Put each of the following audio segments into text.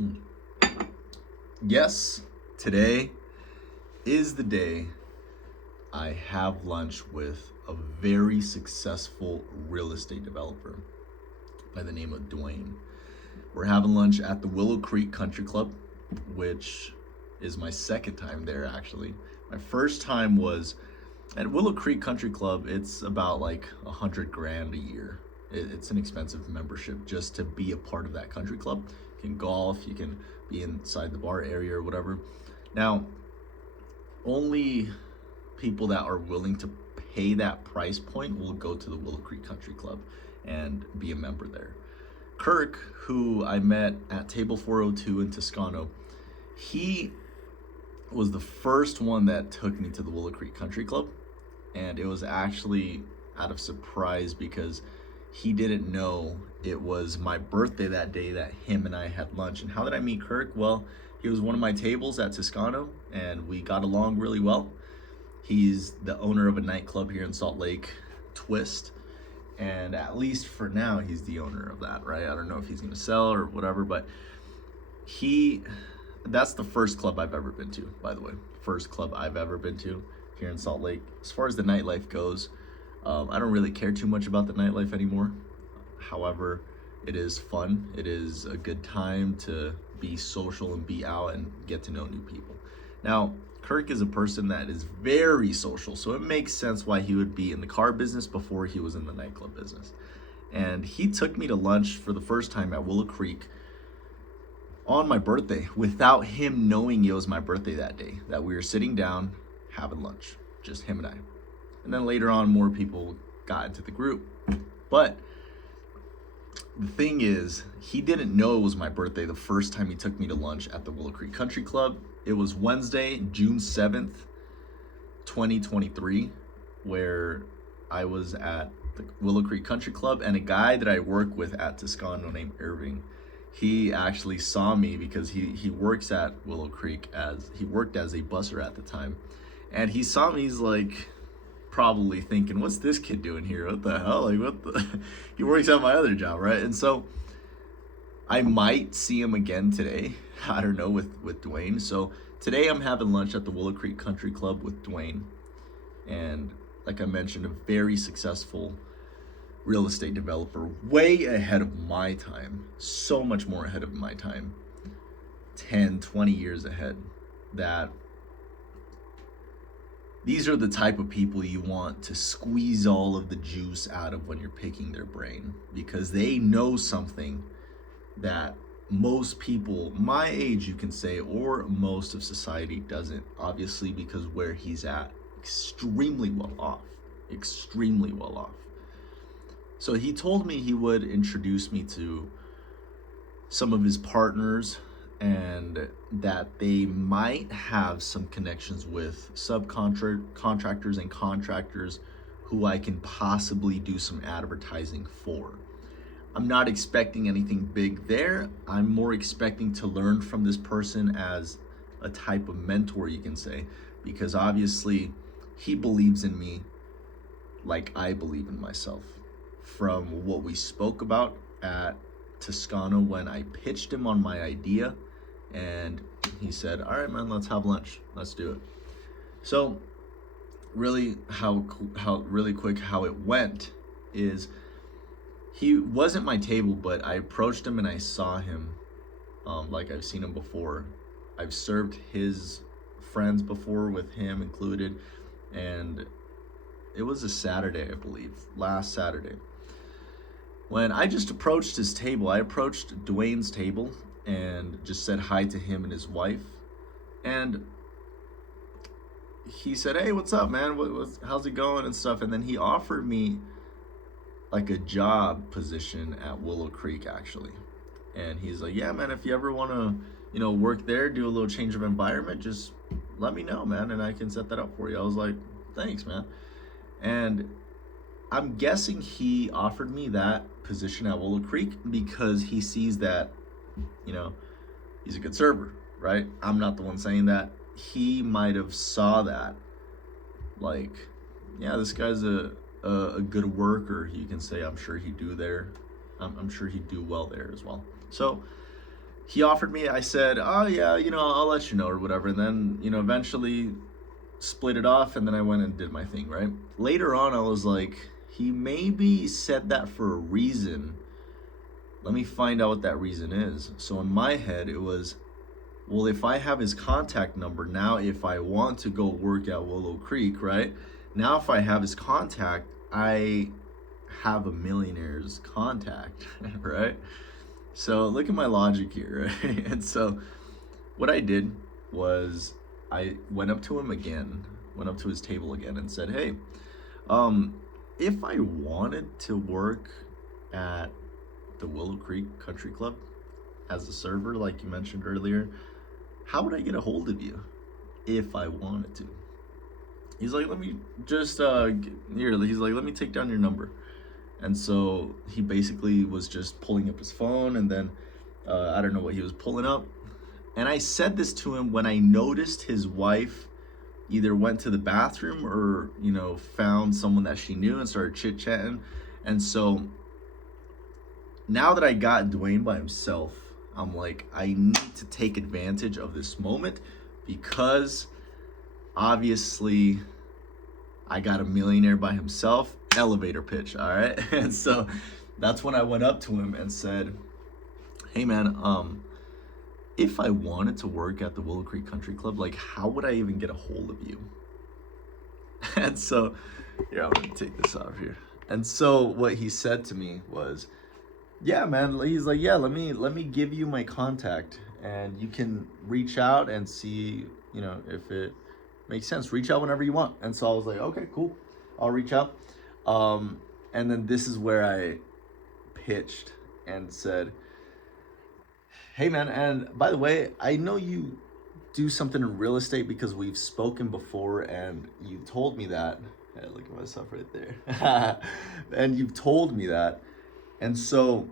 Mm. Yes, today is the day I have lunch with a very successful real estate developer by the name of Dwayne. We're having lunch at the Willow Creek Country Club, which is my second time there actually. My first time was at Willow Creek Country Club. It's about like 100 grand a year. It's an expensive membership just to be a part of that country club. You can golf, you can be inside the bar area or whatever. Now, only people that are willing to pay that price point will go to the Willow Creek Country Club and be a member there. Kirk, who I met at Table 402 in Toscano, he was the first one that took me to the Willow Creek Country Club. And it was actually out of surprise because he didn't know it was my birthday that day that him and I had lunch. And how did I meet Kirk? Well, he was one of my tables at Toscano and we got along really well. He's the owner of a nightclub here in Salt Lake, Twist. And at least for now, he's the owner of that, right? I don't know if he's gonna sell or whatever, but he that's the first club I've ever been to, by the way. First club I've ever been to here in Salt Lake. As far as the nightlife goes, I don't really care too much about the nightlife anymore. However, it is fun. It is a good time to be social and be out and get to know new people. Now, Kirk is a person that is very social, so it makes sense why he would be in the car business before he was in the nightclub business. And he took me to lunch for the first time at Willow Creek on my birthday without him knowing it was my birthday that day, that we were sitting down having lunch, just him and I. And then later on, more people got into the group. But the thing is, he didn't know it was my birthday the first time he took me to lunch at the Willow Creek Country Club. It was Wednesday, June 7th, 2023, where I was at the Willow Creek Country Club, and a guy that I work with at Toscano named Irving, he actually saw me because he works at Willow Creek he worked as a busser at the time. And he saw me, he's like probably thinking, what's this kid doing here? What the hell? Like what the he works at my other job, right? And so I might see him again today. I don't know, with Dwayne. So today I'm having lunch at the Willow Creek Country Club with Dwayne. And like I mentioned, a very successful real estate developer, way ahead of my time, so much more ahead of my time, 10, 20 years ahead. That these are the type of people you want to squeeze all of the juice out of when you're picking their brain, because they know something that most people my age, you can say, or most of society doesn't, obviously, because where he's at, extremely well off. So he told me he would introduce me to some of his partners and that they might have some connections with subcontractors and contractors who I can possibly do some advertising for. I'm not expecting anything big there. I'm more expecting to learn from this person as a type of mentor, you can say, because obviously he believes in me like I believe in myself. From what we spoke about at Toscano when I pitched him on my idea, and he said, all right, man, let's have lunch. Let's do it. So really how it went is, he wasn't my table, but I approached him and I saw him like I've seen him before. I've served his friends before with him included, and it was a Saturday, I believe, last Saturday. When I just approached his table, I approached Dwayne's table and just said hi to him and his wife. And he said, hey, what's up, man? How's it going and stuff? And then he offered me like a job position at Willow Creek, actually. And he's like, yeah, man, if you ever want to, work there, do a little change of environment, just let me know, man, and I can set that up for you. I was like, thanks, man. And I'm guessing he offered me that position at Willow Creek because he sees that, he's a good server, right? I'm not the one saying that. He might have saw that, like, yeah, this guy's a good worker, you can say. I'm sure he'd do well there as well. So he offered me, I said, oh yeah, I'll let you know or whatever. And then, eventually split it off, and then I went and did my thing, right? Later on, I was like, he maybe said that for a reason. Let me find out what that reason is. So in my head, it was, well, if I have his contact number, now if I want to go work at Willow Creek, right? Now if I have his contact, I have a millionaire's contact, right? So look at my logic here, right? And so what I did was I went up to him again, went up to his table again and said, hey, if I wanted to work at the Willow Creek Country Club as a server, like you mentioned earlier, how would I get a hold of you if I wanted to? He's like, let me just, he's like, let me take down your number. And so he basically was just pulling up his phone, and then I don't know what he was pulling up. And I said this to him when I noticed his wife either went to the bathroom or, found someone that she knew and started chit-chatting. And so now that I got Dwayne by himself, I'm like, I need to take advantage of this moment because obviously I got a millionaire by himself. Elevator pitch, all right? And so that's when I went up to him and said, hey man, if I wanted to work at the Willow Creek Country Club, like how would I even get a hold of you? And so, yeah, I'm gonna take this off here. And so what he said to me was, yeah, man, he's like, yeah, let me give you my contact and you can reach out and see, if it makes sense. Reach out whenever you want. And so I was like, okay, cool. I'll reach out. And then this is where I pitched and said, hey man, and by the way, I know you do something in real estate because we've spoken before and you told me that. Hey, look at myself right there. And you've told me that. And so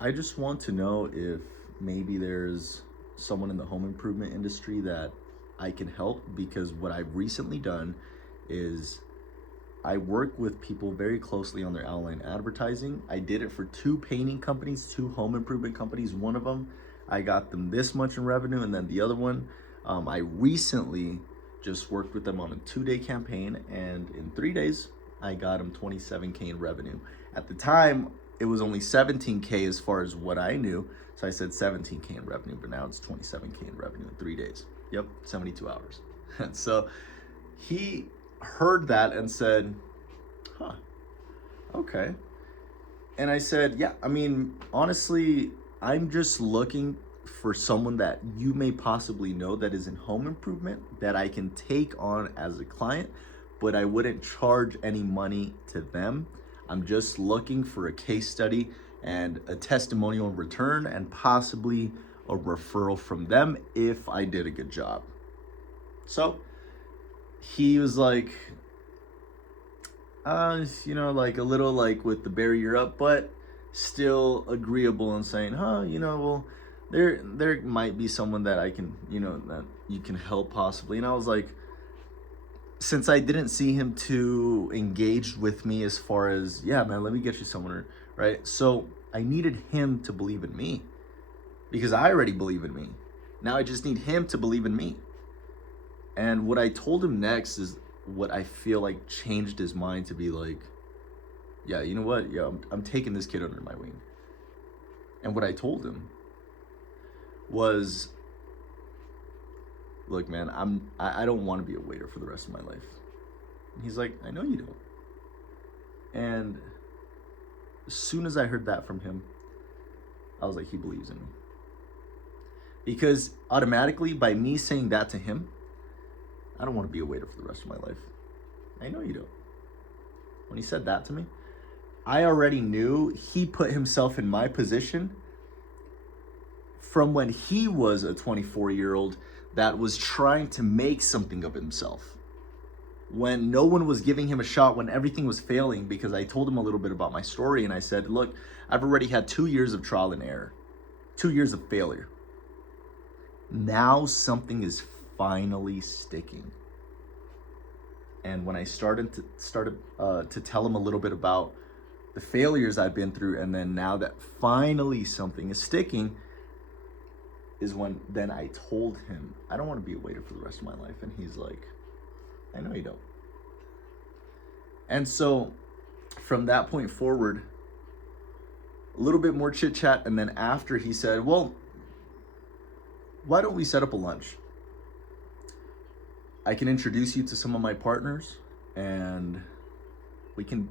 I just want to know if maybe there's someone in the home improvement industry that I can help, because what I've recently done is I work with people very closely on their online advertising. I did it for 2 painting companies, 2 home improvement companies. One of them, I got them this much in revenue, and then the other one, I recently just worked with them on a 2-day campaign, and in 3 days, I got them $27K in revenue. At the time, it was only $17K as far as what I knew, so I said $17K in revenue, but now it's $27K in revenue in 3 days. Yep, 72 hours. And so he heard that and said, huh, okay. And I said, yeah, I mean, honestly, I'm just looking for someone that you may possibly know that is in home improvement that I can take on as a client, but I wouldn't charge any money to them. I'm just looking for a case study and a testimonial in return and possibly a referral from them if I did a good job. So he was like, like a little like with the barrier up, but still agreeable and saying, well, there might be someone that I can, that you can help possibly. And I was like, since I didn't see him too engaged with me as far as, yeah, man, let me get you someone, right? So I needed him to believe in me because I already believe in me. Now I just need him to believe in me. And what I told him next is what I feel like changed his mind to be like, yeah, you know what? Yeah, I'm taking this kid under my wing. And what I told him was, look, man, I don't want to be a waiter for the rest of my life. And he's like, I know you don't. And as soon as I heard that from him, I was like, he believes in me. Because automatically, by me saying that to him, I don't want to be a waiter for the rest of my life. I know you don't. When he said that to me, I already knew he put himself in my position from when he was a 24-year-old that was trying to make something of himself. When no one was giving him a shot, when everything was failing, because I told him a little bit about my story and I said, look, I've already had 2 years of trial and error, 2 years of failure. Now something is finally sticking. And when I started to tell him a little bit about the failures I've been through, and then now that finally something is sticking, is when then I told him, I don't want to be a waiter for the rest of my life. And he's like, I know you don't. And so from that point forward, a little bit more chit chat. And then after, he said, well, why don't we set up a lunch? I can introduce you to some of my partners, and we can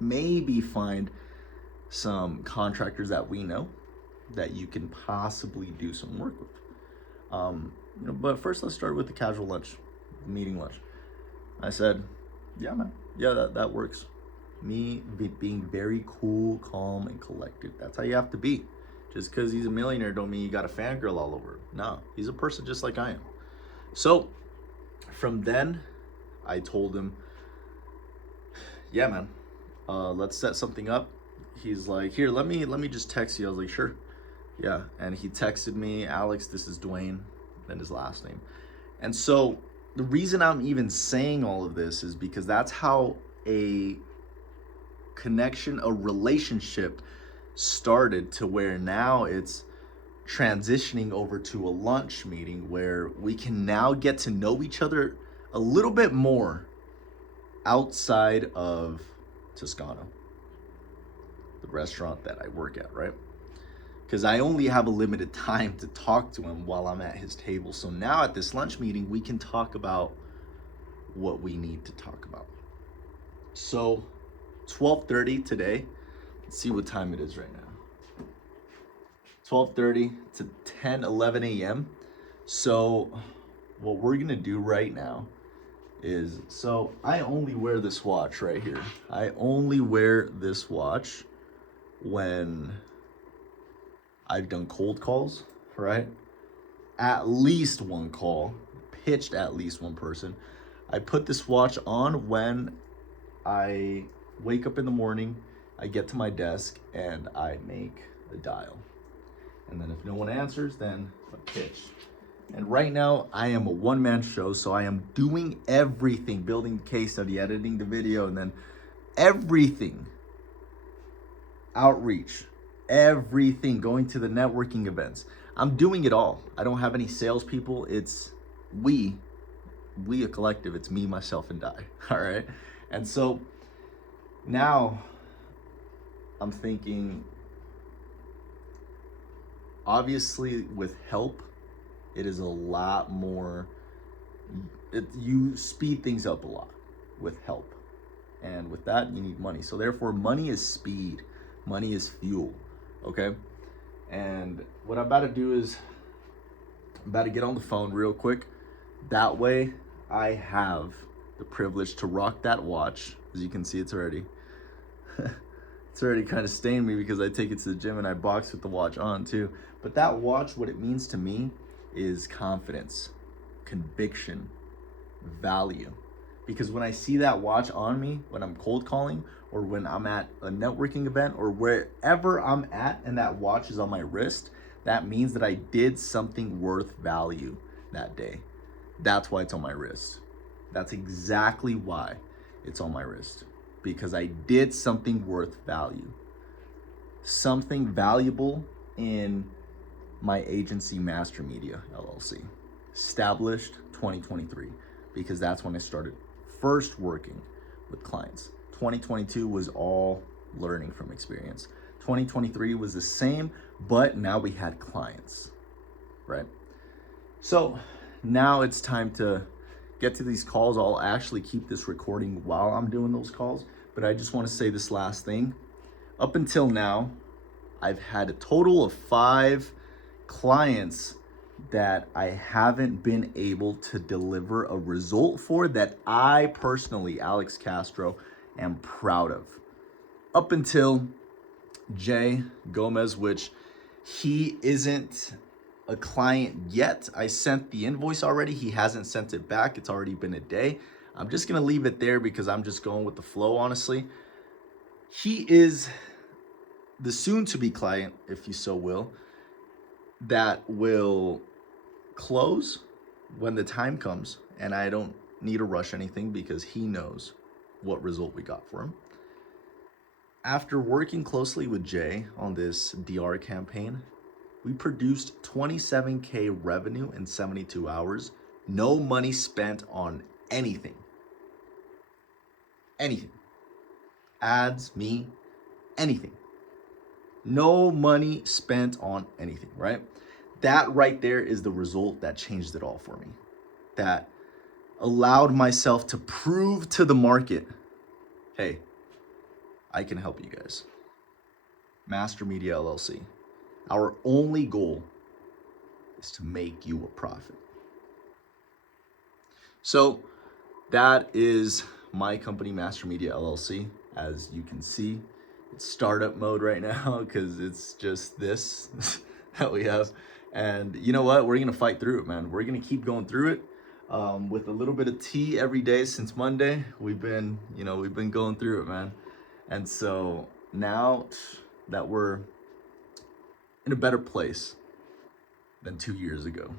maybe find some contractors that we know that you can possibly do some work with. But first, let's start with the casual lunch, meeting lunch. I said, yeah, man. Yeah, that works. Me being very cool, calm, and collected. That's how you have to be. Just because he's a millionaire don't mean you got a fangirl all over. No, he's a person just like I am. So from then, I told him, yeah, man, let's set something up. He's like, here, let me just text you. I was like, sure. Yeah. And he texted me, Alex, this is Dwayne, then his last name. And so the reason I'm even saying all of this is because that's how a connection, a relationship started, to where now it's transitioning over to a lunch meeting where we can now get to know each other a little bit more outside of Toscano, the restaurant that I work at, right? Because I only have a limited time to talk to him while I'm at his table. So now at this lunch meeting, we can talk about what we need to talk about. So 12:30 today. Let's see what time it is right now. 12:30 to 11 a.m. So what we're gonna do right now is, so I only wear this watch right here. I only wear this watch when I've done cold calls, right? At least one call, pitched at least one person. I put this watch on when I wake up in the morning, I get to my desk, and I make a dial. And then if no one answers, then a pitch. And right now, I am a one-man show, so I am doing everything, building the case study, editing the video, and then everything. Outreach, everything, going to the networking events. I'm doing it all. I don't have any salespeople. It's we a collective. It's me, myself, and I. All right. And so now I'm thinking, obviously with help, it is a lot more, you speed things up a lot with help. And with that, you need money. So therefore, money is speed. Money is fuel, okay? And what I'm about to do is, I'm about to get on the phone real quick. That way, I have the privilege to rock that watch. As you can see, it's already kind of stained me because I take it to the gym and I box with the watch on too. But that watch, what it means to me is confidence, conviction, value. Because when I see that watch on me, when I'm cold calling, or when I'm at a networking event, or wherever I'm at and that watch is on my wrist, that means that I did something worth value that day. That's why it's on my wrist. That's exactly why it's on my wrist. Because I did something worth value. Something valuable in my agency, Master Media LLC. Established 2023, because that's when I started first working with clients. 2022 was all learning from experience. 2023 was the same, but now we had clients, right? So now it's time to get to these calls. I'll actually keep this recording while I'm doing those calls, but I just want to say this last thing. Up until now, I've had a total of 5 clients that I haven't been able to deliver a result for, that I personally, Alex Castro, am proud of. Up until Jay Gomez, which he isn't a client yet. I sent the invoice already. He hasn't sent it back. It's already been a day. I'm just going to leave it there because I'm just going with the flow, honestly. He is the soon-to-be client, if you so will, that will close when the time comes, and I don't need to rush anything because he knows what result we got for him. After working closely with Jay on this DR campaign, we produced 27K revenue in 72 hours. No money spent on anything. Anything. Ads, me, anything. No money spent on anything, right? That right there is the result that changed it all for me. That allowed myself to prove to the market, hey, I can help you guys. Master Media LLC. Our only goal is to make you a profit. So that is my company, Master Media LLC. As you can see, it's startup mode right now because it's just this that we have. And you know what? We're gonna fight through it, man. We're gonna keep going through it with a little bit of tea every day since Monday. We've been going through it, man. And so now that we're in a better place than 2 years ago,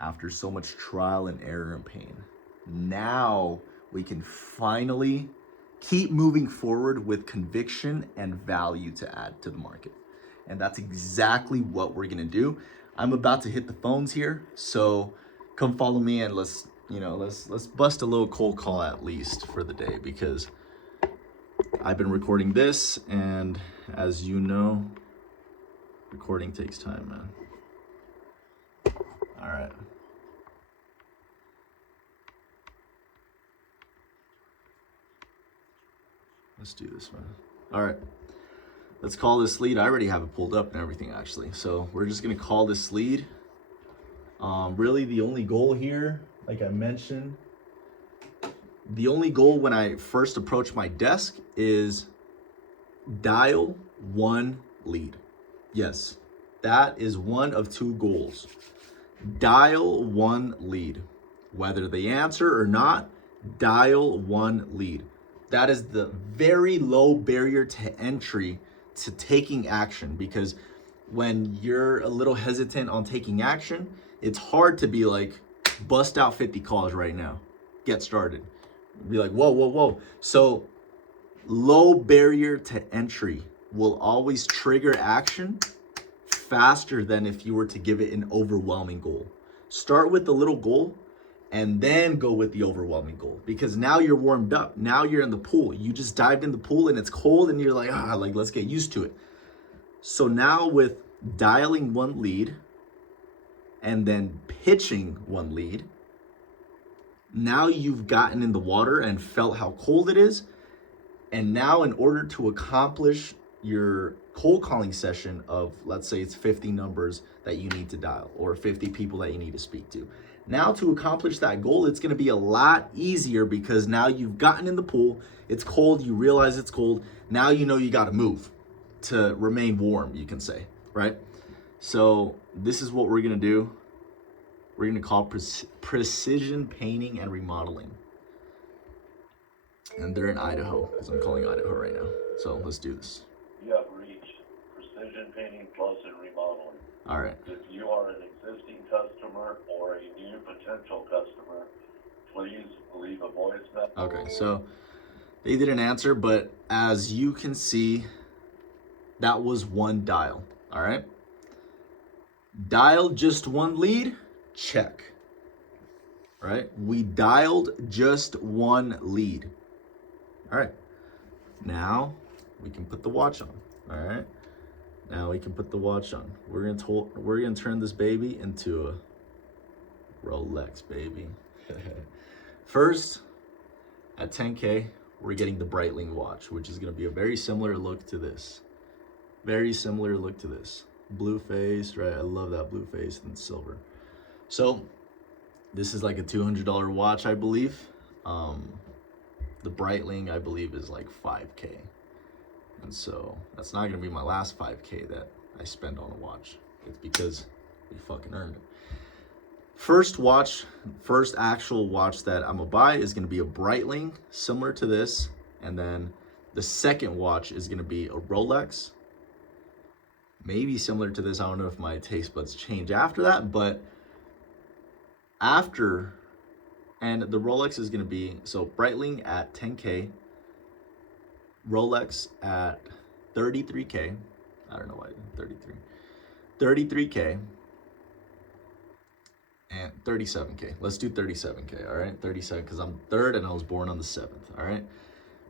after so much trial and error and pain, now we can finally keep moving forward with conviction and value to add to the market. And that's exactly what we're gonna do. I'm about to hit the phones here, so come follow me and let's bust a little cold call at least for the day, because I've been recording this, and as you know, recording takes time, man. All right. Let's do this, man. All right. Let's call this lead. I already have it pulled up and everything, actually. So we're just gonna call this lead. Really, the only goal here, like I mentioned, the only goal when I first approach my desk is dial one lead. Yes, that is one of two goals. Dial one lead. Whether they answer or not, dial one lead. That is the very low barrier to entry to taking action, because when you're a little hesitant on taking action, it's hard to be like, bust out 50 calls right now, get started. Be like, whoa. So low barrier to entry will always trigger action faster than if you were to give it an overwhelming goal. Start with the little goal and then go with the overwhelming goal, because now you're warmed up. Now you're in the pool. You just dived in the pool and it's cold and you're like, let's get used to it. So now with dialing one lead and then pitching one lead, now you've gotten in the water and felt how cold it is. And now in order to accomplish your cold calling session of, let's say it's 50 numbers that you need to dial or 50 people that you need to speak to, now to accomplish that goal, it's going to be a lot easier, because now you've gotten in the pool, it's cold, you realize it's cold, now you know you got to move to remain warm, you can say, right? So this is what we're going to do. We're going to call precision painting and remodeling. And they're in Idaho, because I'm calling Idaho right now. So let's do this. You have reached Precision Painting Plus and Remodeling. All right. If you are an existing customer or a new potential customer, please leave a voice message. Okay, so they didn't answer, but as you can see, that was one dial. All right. Dialed just one lead, check. All right. We dialed just one lead. All right. Now we can put the watch on. All right. Now we can put the watch on. We're gonna turn this baby into a Rolex, baby. First, at 10K, we're getting the Breitling watch, which is gonna be a very similar look to this. Very similar look to this. Blue face, right? I love that blue face and silver. So this is like a $200 watch, I believe. The Breitling, I believe, is like 5K. And so that's not gonna be my last 5K that I spend on a watch. It's because we fucking earned it. First actual watch that I'm gonna buy is gonna be a Breitling, similar to this. And then the second watch is gonna be a Rolex. Maybe similar to this. I don't know if my taste buds change after that, but after, and the Rolex is gonna be, so Breitling at 10K, Rolex at 33K. I don't know why 33. 33K and 37K. Let's do 37K, all right? 37, because I'm third and I was born on the 7th, all right?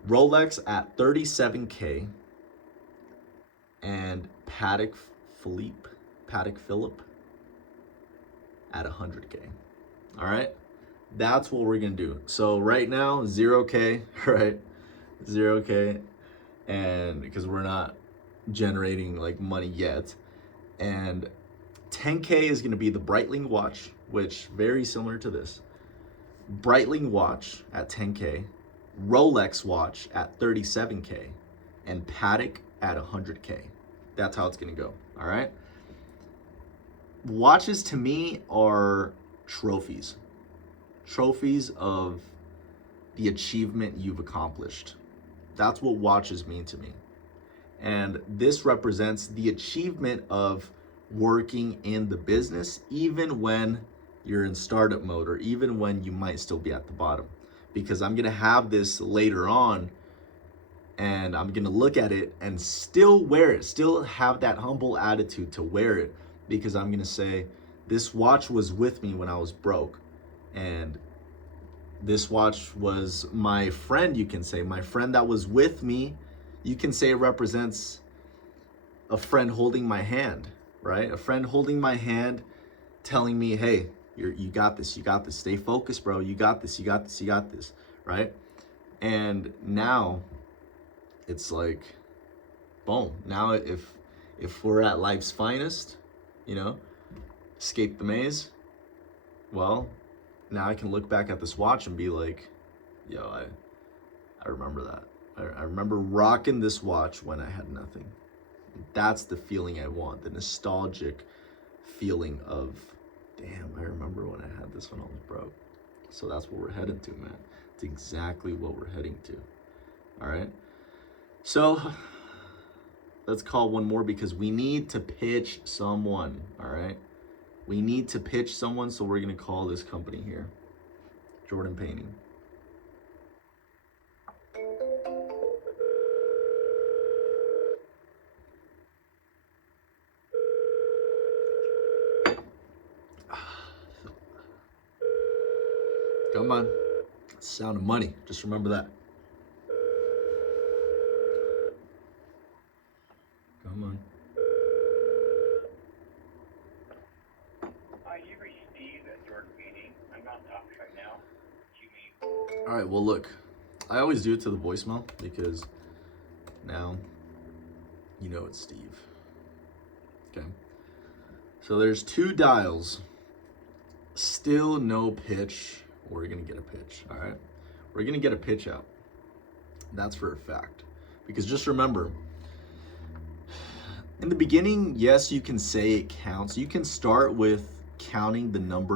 Rolex at 37K and Patek Philippe at 100K, all right? That's what we're gonna do. So right now, 0K, right? 0K, and because we're not generating like money yet. And 10K is gonna be the Breitling watch, which very similar to this. Breitling watch at 10K, Rolex watch at 37K, and Patek at 100K. That's how it's gonna go, all right? Watches to me are trophies of the achievement you've accomplished. That's what watches mean to me. And this represents the achievement of working in the business, even when you're in startup mode or even when you might still be at the bottom. Because I'm gonna have this later on and I'm gonna look at it and still wear it, still have that humble attitude to wear it, because I'm gonna say, this watch was with me when I was broke. And this watch was my friend, you can say, my friend that was with me. You can say it represents a friend holding my hand, right? A friend holding my hand, telling me, hey, you got this, stay focused, bro, you got this, right? And now it's like, boom, now if we're at life's finest, escape the maze, well, now I can look back at this watch and be like, yo, I remember that. I remember rocking this watch when I had nothing. That's the feeling I want, the nostalgic feeling of, damn, I remember when I had this when I was broke. So that's what we're heading to, man. It's exactly what we're heading to. All right. So let's call one more, because we need to pitch someone. All right. We need to pitch someone. So we're going to call this company here, Jordan Painting. Come on. Sound of money. Just remember that. Come on. You reached Steve at Jordan Painting. I'm not talking right now. All right, well, look, I always do it to the voicemail because now you know it's Steve. Okay. So there's 2 dials. Still no pitch. We're going to get a pitch, all right? We're going to get a pitch out. That's for a fact. Because just remember, in the beginning, yes, you can say it counts. You can start with counting the number